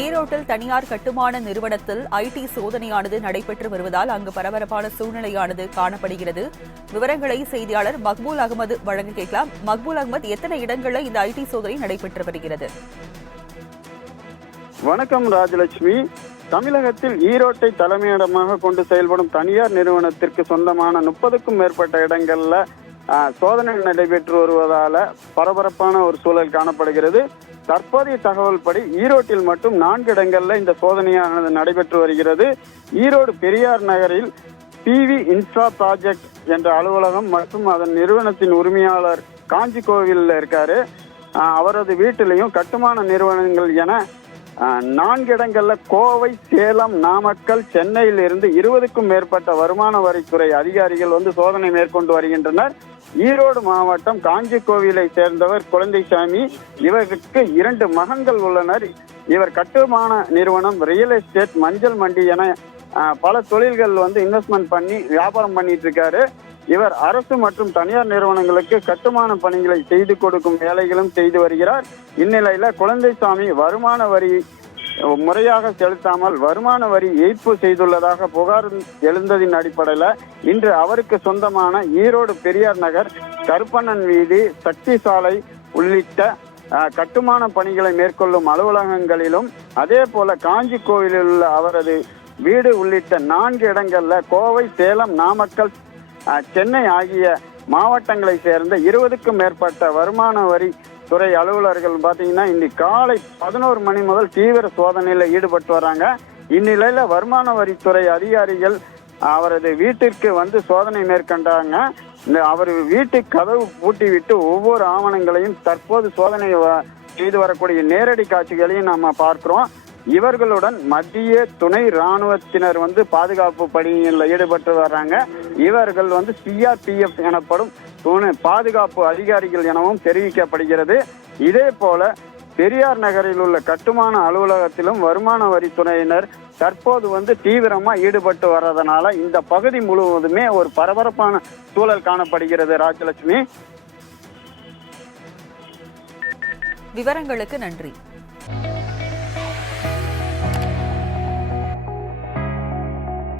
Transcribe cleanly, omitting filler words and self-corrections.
ஈரோட்டில் தனியார் கட்டுமான நிறுவனத்தில் ஐடி சோதனையானது நடைபெற்று வருவதால் அங்கு பரபரப்பான சூழ்நிலையானது காணப்படுகிறது. விவரங்களை செய்தியாளர் மக்பூல் அகமது வழங்க கேட்கலாம். மக்பூல் அகமது, எத்தனை இடங்களில் இந்த ஐடி சோதனை நடைபெற்று வருகிறது? வணக்கம் ராஜலட்சுமி. தமிழகத்தில் ஈரோட்டை தலைமையிடமாக கொண்டு செயல்படும் தனியார் நிறுவனத்திற்கு சொந்தமான 30க்கும் மேற்பட்ட இடங்கள்ல சோதனை நடைபெற்று வருவதால பரபரப்பான ஒரு சூழல் காணப்படுகிறது. தற்போதைய தகவல் படி ஈரோட்டில் மட்டும் 4 இடங்கள்ல இந்த சோதனையானது நடைபெற்று வருகிறது. ஈரோடு பெரியார் நகரில் பிவி இன்ஃப்ரா ப்ராஜெக்ட் என்ற அலுவலகம் மற்றும் அதன் நிறுவனத்தின் உரிமையாளர் காஞ்சி கோவிலில் இருக்காரு. அவரது வீட்டிலையும் கட்டுமான நிறுவனங்கள் என 4 இடங்கள்ல கோவை, சேலம், நாமக்கல், சென்னையில் இருந்து 20க்கும் மேற்பட்ட வருமான வரித்துறை அதிகாரிகள் சோதனை மேற்கொண்டு வருகின்றனர். ஈரோடு மாவட்டம் காஞ்சி கோவிலை சேர்ந்தவர் குழந்தைசாமி. இவருக்கு 2 மகன்கள் உள்ளனர். இவர் கட்டுமான நிறுவனம், ரியல் எஸ்டேட், மஞ்சள் மண்டி என பல தொழில்கள் இன்வெஸ்ட்மெண்ட் பண்ணி வியாபாரம் பண்ணிட்டு இருக்காரு. இவர் அரசு மற்றும் தனியார் நிறுவனங்களுக்கு கட்டுமான பணிகளை செய்து கொடுக்கும் வேலைகளும் செய்து வருகிறார். இந்நிலையில குழந்தைசாமி வருமான வரி முறையாக செலுத்தாமல் வருமான வரி ஏய்ப்பு செய்துள்ளதாக புகார் எழுந்ததின் அடிப்படையில் இன்று அவருக்கு சொந்தமான ஈரோடு பெரியார் நகர், கருப்பண்ணன் வீதி, சக்தி சாலை உள்ளிட்ட கட்டுமான பணிகளை மேற்கொள்ளும் அலுவலகங்களிலும் அதே போல காஞ்சி கோவிலில் உள்ள அவரது வீடு உள்ளிட்ட 4 இடங்கள்ல கோவை, சேலம், நாமக்கல், சென்னை ஆகிய மாவட்டங்களை சேர்ந்த 20க்கும் மேற்பட்ட வருமான வரி துறை அலுவலர்கள் பார்த்தீங்கன்னா இன்னைக்கு காலை 11 மணி முதல் தீவிர சோதனையில் ஈடுபட்டு வராங்க. இந்நிலையில வருமான வரித்துறை அதிகாரிகள் அவரது வீட்டிற்கு சோதனை மேற்கொண்டாங்க. அவர் வீட்டு கதவு பூட்டி விட்டு ஒவ்வொரு ஆவணங்களையும் தற்போது சோதனை செய்து வரக்கூடிய நேரடி காட்சிகளையும் நாம பார்க்கிறோம். இவர்களுடன் மத்திய துணை ராணுவத்தினர் பாதுகாப்பு பணியில் ஈடுபட்டு வர்றாங்க. இவர்கள் சிஆர்பிஎஃப் எனப்படும் பாதுகாப்பு அதிகாரிகள் எனவும் தெரிவிக்கப்படுகிறது. இதே போல பெரியார் நகரில் உள்ள கட்டுமான அலுவலகத்திலும் வருமான வரித்துறையினர் தற்போது தீவிரமா ஈடுபட்டு வர்றதுனால இந்த பகுதி முழுவதுமே ஒரு பரபரப்பான சூழல் காணப்படுகிறது. ராஜலட்சுமி, விவரங்களுக்கு நன்றி.